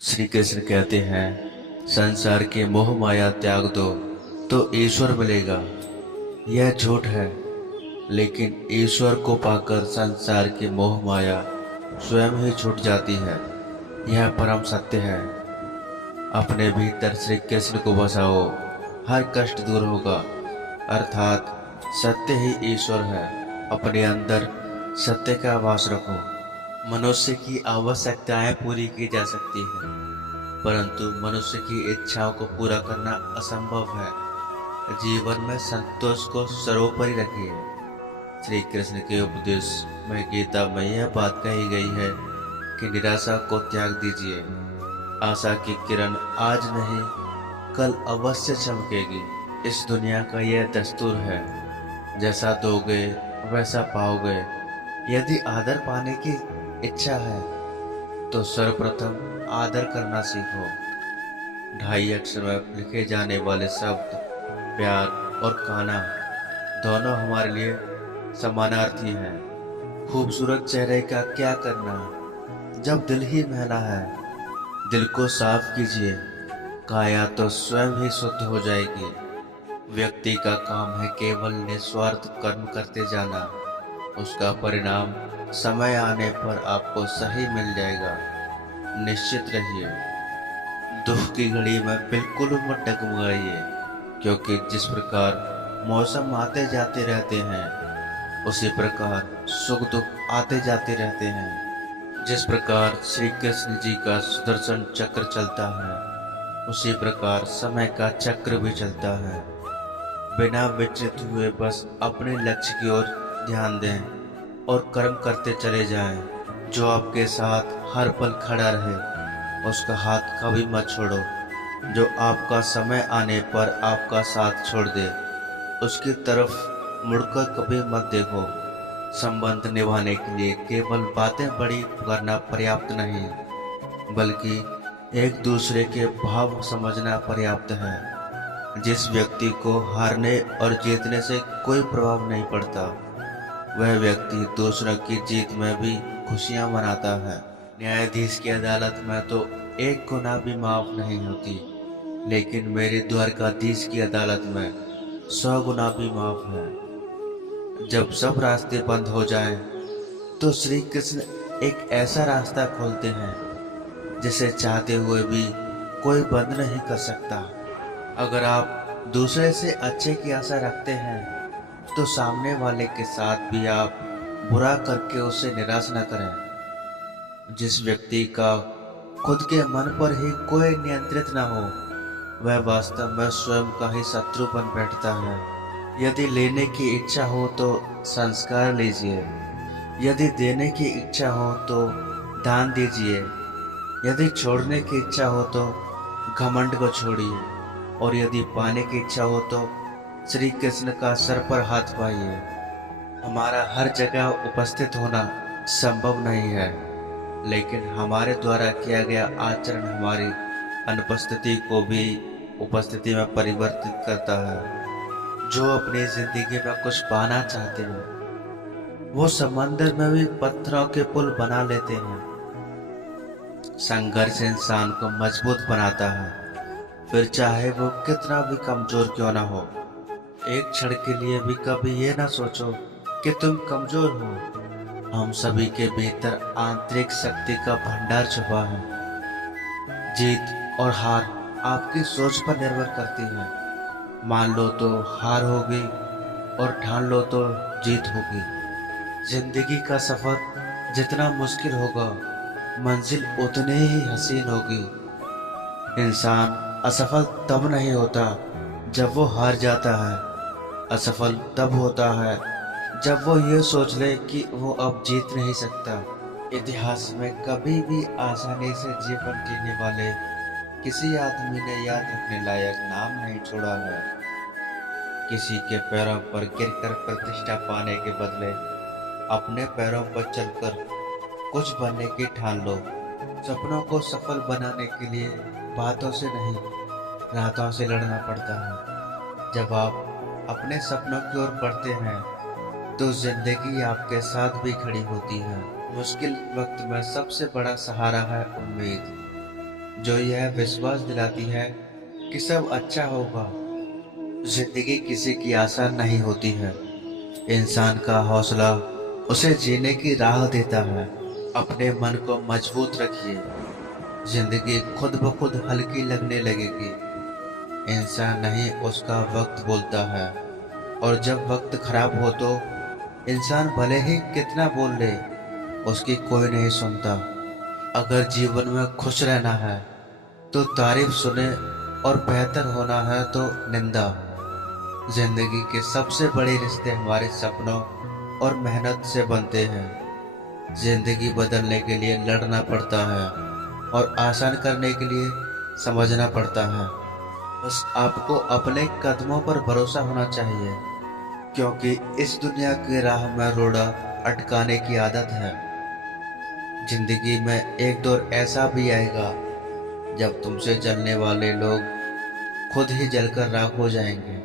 श्री कृष्ण कहते हैं, संसार के मोह माया त्याग दो तो ईश्वर मिलेगा। यह झूठ है, लेकिन ईश्वर को पाकर संसार की मोह माया स्वयं ही छूट जाती है। यह परम सत्य है। अपने भीतर श्री कृष्ण को बसाओ, हर कष्ट दूर होगा। अर्थात सत्य ही ईश्वर है। अपने अंदर सत्य का वास रखो। मनुष्य की आवश्यकताएं पूरी की जा सकती हैं, परंतु मनुष्य की इच्छाओं को पूरा करना असंभव है। जीवन में संतोष को सर्वोपरि रखिए। श्री कृष्ण के उपदेश में गीता में यह बात कही गई है कि निराशा को त्याग दीजिए। आशा की किरण आज नहीं, कल अवश्य चमकेगी। इस दुनिया का यह दस्तूर है, जैसा दोगे वैसा पाओगे। यदि आदर पाने की इच्छा है तो सर्वप्रथम आदर करना सीखो। 2.5 अक्षर में लिखे जाने वाले शब्द प्यार और काना दोनों हमारे लिए समानार्थी हैं। खूबसूरत चेहरे का क्या करना जब दिल ही मैला है। दिल को साफ कीजिए, काया तो स्वयं ही शुद्ध हो जाएगी। व्यक्ति का काम है केवल निस्वार्थ कर्म करते जाना। उसका परिणाम समय आने पर आपको सही मिल जाएगा। निश्चित रहिए, दुख की घड़ी में बिल्कुल मत डगमगाइए, क्योंकि जिस प्रकार मौसम आते जाते रहते हैं, उसी प्रकार सुख दुख आते जाते रहते हैं। जिस प्रकार श्री कृष्ण जी का सुदर्शन चक्र चलता है, उसी प्रकार समय का चक्र भी चलता है। बिना विचलित हुए बस अपने लक्ष्य की ओर ध्यान दें और कर्म करते चले जाएं। जो आपके साथ हर पल खड़ा रहे, उसका हाथ कभी मत छोड़ो। जो आपका समय आने पर आपका साथ छोड़ दे, उसकी तरफ मुड़कर कभी मत देखो। संबंध निभाने के लिए केवल बातें बड़ी करना पर्याप्त नहीं, बल्कि एक दूसरे के भाव समझना पर्याप्त है। जिस व्यक्ति को हारने और जीतने से कोई प्रभाव नहीं पड़ता, वह व्यक्ति दूसरों की जीत में भी खुशियां मनाता है। न्यायाधीश की अदालत में तो एक गुनाह भी माफ नहीं होती, लेकिन मेरे द्वारकाधीश की अदालत में 100 गुना भी माफ है। जब सब रास्ते बंद हो जाएं, तो श्री कृष्ण एक ऐसा रास्ता खोलते हैं जिसे चाहते हुए भी कोई बंद नहीं कर सकता। अगर आप दूसरे से अच्छे की आशा रखते हैं, तो सामने वाले के साथ भी आप बुरा करके उसे निराश न करें। जिस व्यक्ति का खुद के मन पर ही कोई नियंत्रित न हो, वह वास्तव में स्वयं का ही शत्रु बन बैठता है। यदि लेने की इच्छा हो तो संस्कार लीजिए। यदि देने की इच्छा हो तो दान दीजिए। यदि छोड़ने की इच्छा हो तो घमंड को छोड़िए, और यदि पाने की इच्छा हो तो श्री कृष्ण का सर पर हाथ पाइए। हमारा हर जगह उपस्थित होना संभव नहीं है, लेकिन हमारे द्वारा किया गया आचरण हमारी अनुपस्थिति को भी उपस्थिति में परिवर्तित करता है। जो अपनी जिंदगी में कुछ पाना चाहते हैं, वो समंदर में भी पत्थरों के पुल बना लेते हैं। संघर्ष इंसान को मजबूत बनाता है, फिर चाहे वो कितना भी कमजोर क्यों ना हो। एक क्षण के लिए भी कभी ये ना सोचो कि तुम कमजोर हो। हम सभी के भीतर आंतरिक शक्ति का भंडार छुपा है। जीत और हार आपकी सोच पर निर्भर करती है। मान लो तो हार होगी, और ठान लो तो जीत होगी। जिंदगी का सफर जितना मुश्किल होगा, मंजिल उतनी ही हसीन होगी। इंसान असफल तब नहीं होता जब वो हार जाता है। असफल तब होता है जब वो ये सोच ले कि वो अब जीत नहीं सकता। इतिहास में कभी भी आसानी से जीवन जीने वाले किसी आदमी ने याद रखने लायक नाम नहीं छोड़ा है। किसी के पैरों पर गिरकर प्रतिष्ठा पाने के बदले अपने पैरों पर चलकर कुछ बनने की ठान लो। सपनों को सफल बनाने के लिए बातों से नहीं, रातों से लड़ना पड़ता है। जब आप अपने सपनों की ओर बढ़ते हैं, तो जिंदगी आपके साथ भी खड़ी होती है। मुश्किल वक्त में सबसे बड़ा सहारा है उम्मीद। जो यह विश्वास दिलाती है कि सब अच्छा होगा। जिंदगी किसी की आसान नहीं होती है। इंसान का हौसला उसे जीने की राह देता है। अपने मन को मजबूत रखिए, जिंदगी खुद ब खुद हल्की लगने लगेगी। इंसान नहीं, उसका वक्त बोलता है, और जब वक्त खराब हो तो इंसान भले ही कितना बोल ले, उसकी कोई नहीं सुनता। अगर जीवन में खुश रहना है तो तारीफ सुने, और बेहतर होना है तो निंदा। जिंदगी के सबसे बड़े रिश्ते हमारे सपनों और मेहनत से बनते हैं। जिंदगी बदलने के लिए लड़ना पड़ता है, और आसान करने के लिए समझना पड़ता है। बस आपको अपने कदमों पर भरोसा होना चाहिए, क्योंकि इस दुनिया की राह में रोड़ा अटकाने की आदत है। जिंदगी में एक दौर ऐसा भी आएगा जब तुमसे जलने वाले लोग खुद ही जलकर राख हो जाएंगे।